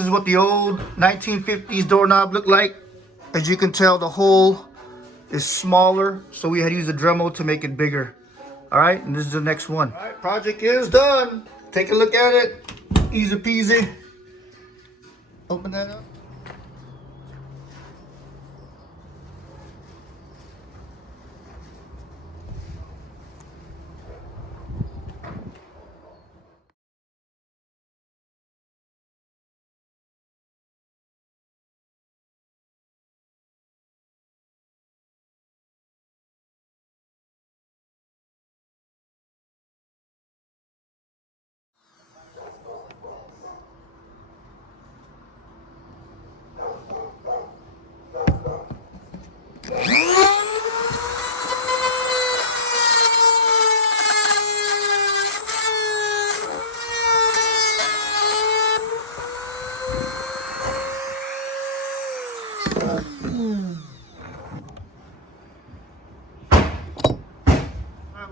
This is what the old 1950s doorknob looked like. As you can tell, the hole is smaller, so we had to use a Dremel to make it bigger. All right, and this is the next one. All right, project is done. Take a look at it. Easy peasy. Open that up.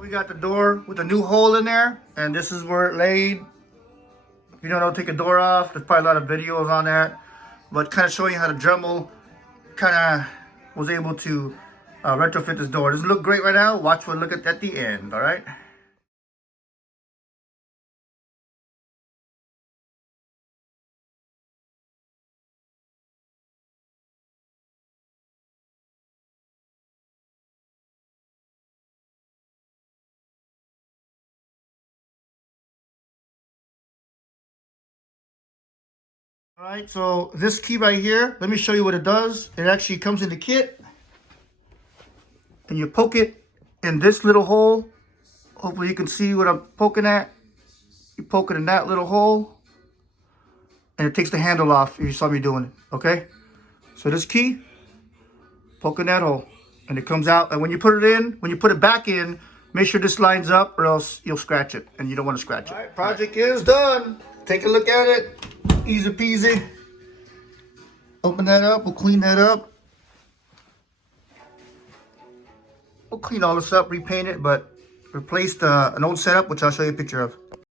We got the door with a new hole in there, and this is where it laid. If you don't know how to take a door off, there's probably a lot of videos on that, but kind of showing you how the Dremel kind of was able to retrofit this door. Doesn't look great right now. Watch what look at the end. All right. All right, so this key right here, let me show you what it does. It actually comes in the kit, and you poke it in this little hole. Hopefully you can see what I'm poking at. You poke it in that little hole, and it takes the handle off if you saw me doing it, okay? So this key, poke in that hole, and it comes out. And when you put it in, when you put it back in, make sure this lines up or else you'll scratch it, and you don't want to scratch it. All right, project is done. Take a look at it. Easy peasy. Open that up. We'll clean that up. We'll clean all this up, repaint it, but replaced an old setup, which I'll show you a picture of.